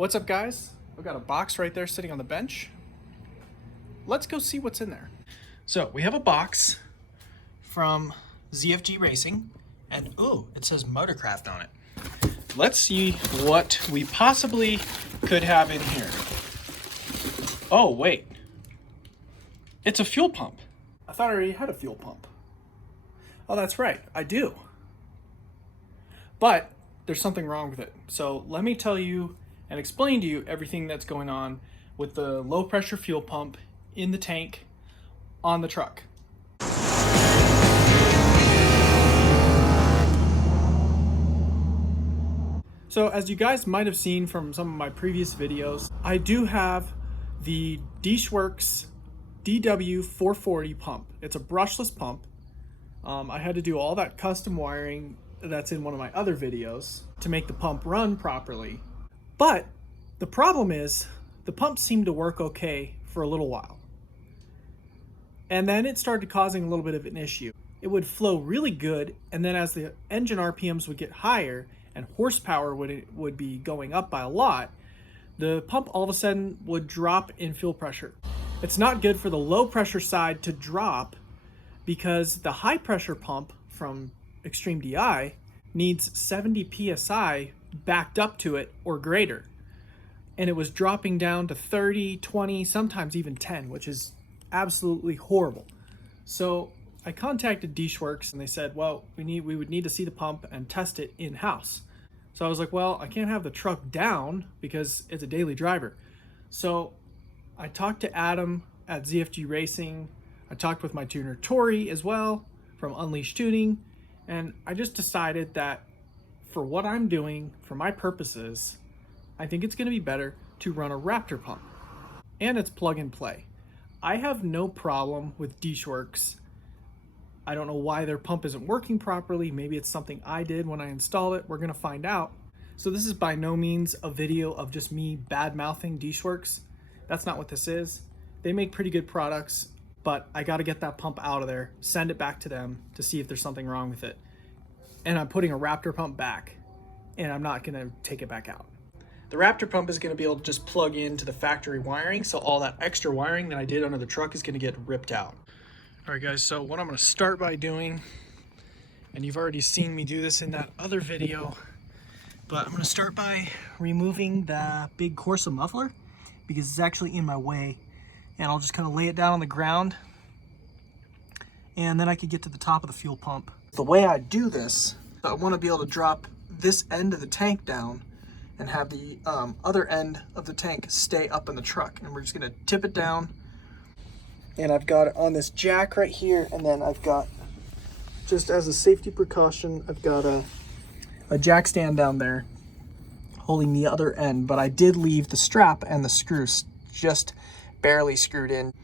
What's up, guys? I've got a box right there sitting on the bench. Let's go see what's in there. So we have a box from ZFG Racing, and ooh, it says Motorcraft on it. Let's see what we possibly could have in here. Oh, wait. It's a fuel pump. I thought I already had a fuel pump. Oh, that's right, I do. But there's something wrong with it. So let me tell you and explain to you everything that's going on with the low pressure fuel pump in the tank on the truck. So as you guys might have seen from some of my previous videos, I do have the Deeshworks DW440 pump. It's a brushless pump. I had to do all that custom wiring that's in one of my other videos to make the pump run properly. But the problem is the pump seemed to work okay for a little while. And then it started causing a little bit of an issue. It would flow really good, and then as the engine RPMs would get higher and horsepower would be going up by a lot, the pump all of a sudden would drop in fuel pressure. It's not good for the low pressure side to drop because the high pressure pump from Extreme DI needs 70 PSI backed up to it or greater. And it was dropping down to 30, 20, sometimes even 10, which is absolutely horrible. So I contacted Deeshworks and they said, well, we would need to see the pump and test it in-house. So I was like, well, I can't have the truck down because it's a daily driver. So I talked to Adam at ZFG Racing. I talked with my tuner Tori as well from Unleashed Tuning. And I just decided that for what I'm doing, for my purposes, I think it's going to be better to run a Raptor pump. And it's plug and play. I have no problem with Deeshworks. I don't know why their pump isn't working properly. Maybe it's something I did when I installed it. We're going to find out. So this is by no means a video of just me bad-mouthing Deeshworks. That's not what this is. They make pretty good products, but I got to get that pump out of there, send it back to them to see if there's something wrong with it. And I'm putting a Raptor pump back, and I'm not going to take it back out. The Raptor pump is going to be able to just plug into the factory wiring, so all that extra wiring that I did under the truck is going to get ripped out. All right, guys, so what I'm going to start by doing, and you've already seen me do this in that other video, but I'm going to start by removing the big Corsa muffler because it's actually in my way, and I'll just kind of lay it down on the ground, and then I could get to the top of the fuel pump. The way I do this, I want to be able to drop this end of the tank down and have the other end of the tank stay up in the truck. And we're just gonna tip it down. And I've got it on this jack right here. And then I've got, just as a safety precaution, I've got a jack stand down there holding the other end. But I did leave the strap and the screws just barely screwed in.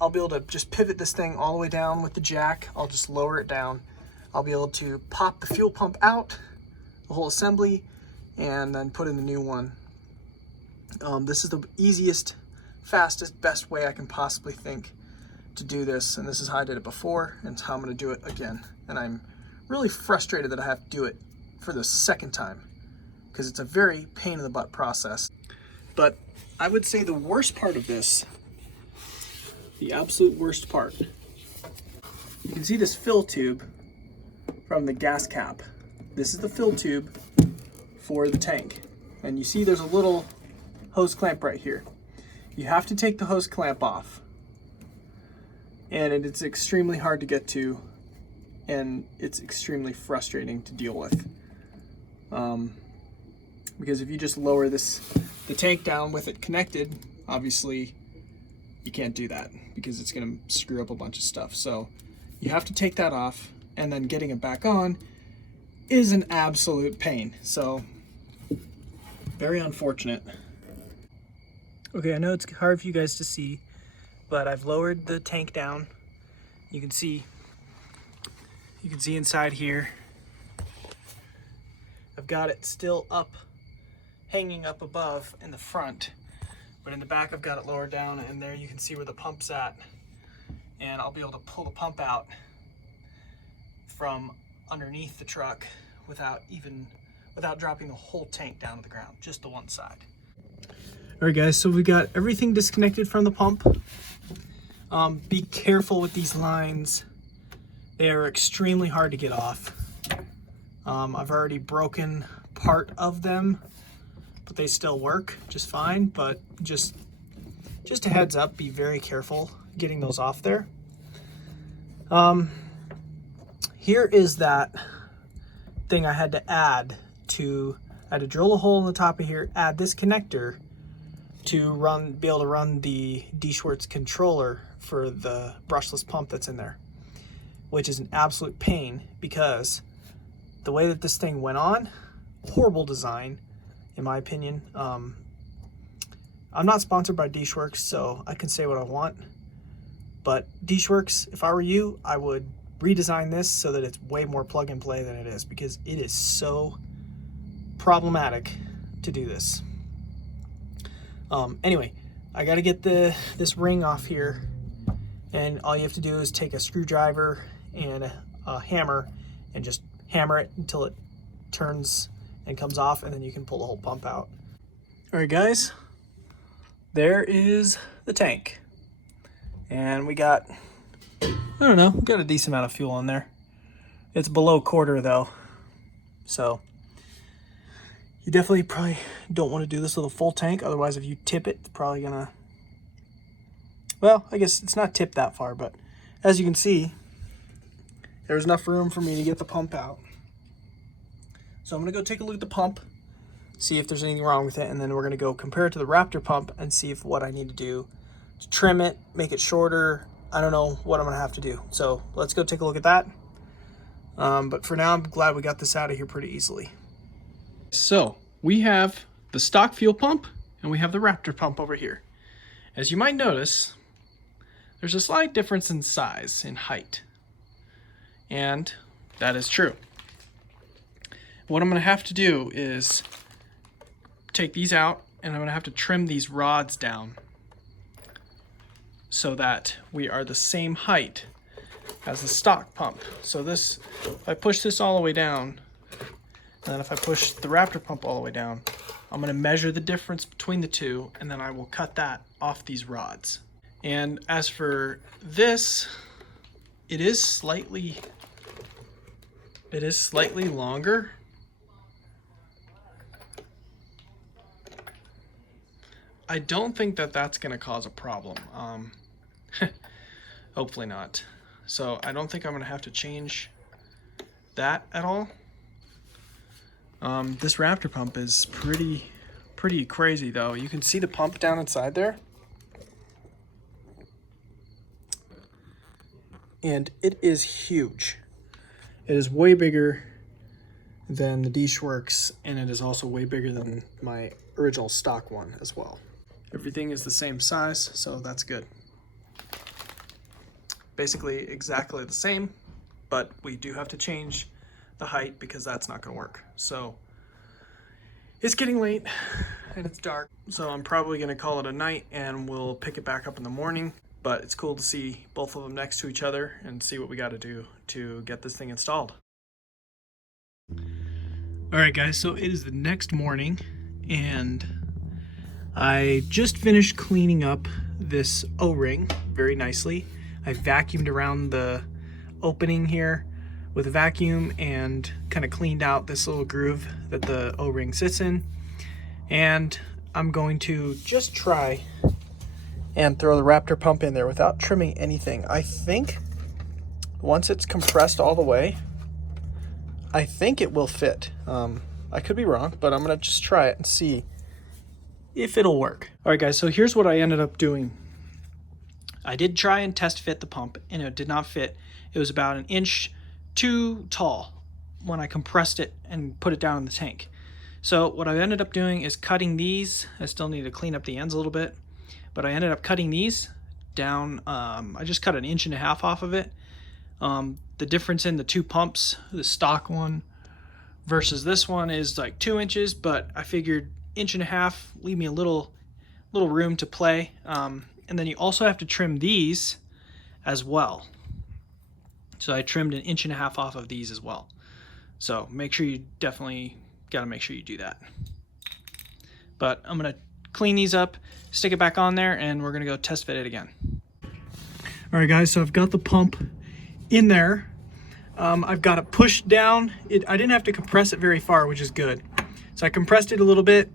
I'll be able to just pivot this thing all the way down with the jack. I'll just lower it down. I'll be able to pop the fuel pump out, the whole assembly, and then put in the new one. This is the easiest, fastest, best way I can possibly think to do this. And this is how I did it before, and it's how I'm gonna do it again. And I'm really frustrated that I have to do it for the second time because it's a very pain in the butt process. But I would say the worst part of this, the absolute worst part, you can see this fill tube from the gas cap. This is the fill tube for the tank. And you see there's a little hose clamp right here. You have to take the hose clamp off. And it's extremely hard to get to, and it's extremely frustrating to deal with. Because if you just lower the tank down with it connected, obviously you can't do that because it's gonna screw up a bunch of stuff. So you have to take that off, and then getting it back on is an absolute pain. So very unfortunate. Okay, I know it's hard for you guys to see, but I've lowered the tank down. You can see inside here. I've got it still up, hanging up above in the front, but in the back I've got it lowered down, and there you can see where the pump's at. And I'll be able to pull the pump out from underneath the truck without dropping the whole tank down to the ground, just the one side. All right, guys, so we got everything disconnected from the pump. Be careful with these lines. They are extremely hard to get off. I've already broken part of them, but they still work just fine. But just a heads up, be very careful getting those off there. Here is that thing I had to add to, I had to drill a hole in the top of here, add this connector to be able to run the D. Schwartz controller for the brushless pump that's in there, which is an absolute pain because the way that this thing went on, horrible design, in my opinion. I'm not sponsored by D. Schwartz, so I can say what I want, but D. Schwartz, if I were you, I would redesign this so that it's way more plug and play than it is, because it is so problematic to do this. Anyway, I got to get this ring off here, and all you have to do is take a screwdriver and a hammer and just hammer it until it turns and comes off, and then you can pull the whole pump out. All right, guys, there is the tank, and we got, I don't know, we got a decent amount of fuel in there. It's below quarter though, so you definitely probably don't want to do this with a full tank. Otherwise, if you tip it, it's probably gonna, well, I guess it's not tipped that far, but as you can see, there's enough room for me to get the pump out. So I'm gonna go take a look at the pump, see if there's anything wrong with it, and then we're gonna go compare it to the Raptor pump and see if what I need to do to trim it, make it shorter. I don't know what I'm gonna have to do. So let's go take a look at that. But for now, I'm glad we got this out of here pretty easily. So we have the stock fuel pump and we have the Raptor pump over here. As you might notice, there's a slight difference in size, in height. And that is true. What I'm gonna have to do is take these out, and I'm gonna have to trim these rods down so that we are the same height as the stock pump. So this, if I push this all the way down, and then if I push the Raptor pump all the way down, I'm gonna measure the difference between the two, and then I will cut that off these rods. And as for this, it is slightly longer. I don't think that that's gonna cause a problem. Hopefully not. So I don't think I'm gonna have to change that at all. This Raptor pump is pretty crazy though. You can see the pump down inside there. And it is huge. It is way bigger than the D. Schwartz, and it is also way bigger than my original stock one as well. Everything is the same size, so that's good. Basically exactly the same, but we do have to change the height because that's not gonna work. So it's getting late and it's dark, so I'm probably gonna call it a night and we'll pick it back up in the morning. But it's cool to see both of them next to each other and see what we got to do to get this thing installed. All right, guys, so it is the next morning and I just finished cleaning up this O-ring very nicely. I vacuumed around the opening here with a vacuum and kind of cleaned out this little groove that the O-ring sits in. And I'm going to just try and throw the Raptor pump in there without trimming anything. I think once it's compressed all the way, I think it will fit. I could be wrong, but I'm gonna just try it and see if it'll work. All right, guys, so here's what I ended up doing. I did try and test fit the pump, and it did not fit. It was about 1 inch too tall when I compressed it and put it down in the tank. So what I ended up doing is cutting these. I still need to clean up the ends a little bit, but I ended up cutting these down. I just cut 1.5 inches off of it. The difference in the two pumps, the stock one versus this one, is like 2 inches, but I figured 1.5 inches, leave me a little room to play. And then you also have to trim these as well. So I trimmed 1.5 inches off of these as well. So make sure you definitely got to make sure you do that. But I'm gonna clean these up, stick it back on there, and we're gonna go test fit it again. All right guys, so I've got the pump in there. I've got it pushed down. I didn't have to compress it very far, which is good. So I compressed it a little bit,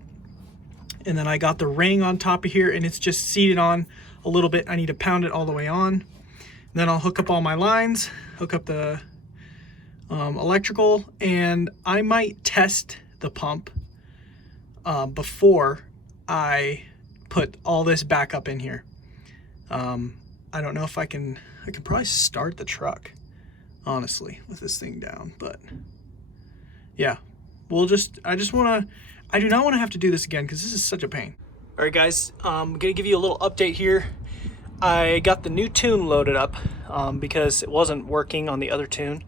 and then I got the ring on top of here, and it's just seated on a little bit. I need to pound it all the way on. Then I'll hook up all my lines, hook up the electrical, and I might test the pump before I put all this back up in here. I don't know if I can probably start the truck, honestly, with this thing down, but yeah, I do not want to have to do this again because this is such a pain. All right guys, I'm gonna give you a little update here. I got the new tune loaded up because it wasn't working on the other tune,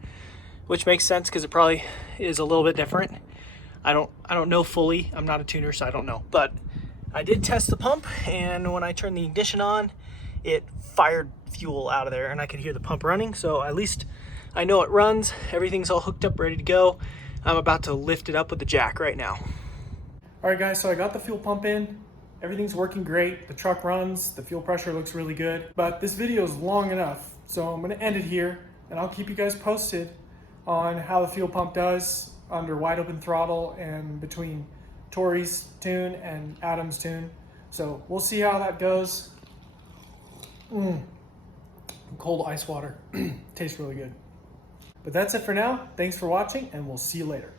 which makes sense because it probably is a little bit different. I don't know fully. I'm not a tuner, so I don't know. But I did test the pump, and when I turned the ignition on, it fired fuel out of there, and I could hear the pump running. So at least I know it runs. Everything's all hooked up, ready to go. I'm about to lift it up with the jack right now. All right guys, so I got the fuel pump in. Everything's working great. The truck runs, the fuel pressure looks really good. But this video is long enough, so I'm gonna end it here, and I'll keep you guys posted on how the fuel pump does under wide open throttle and between Tori's tune and Adam's tune. So we'll see how that goes. Cold ice water. Tastes really good. But that's it for now. Thanks for watching, and we'll see you later.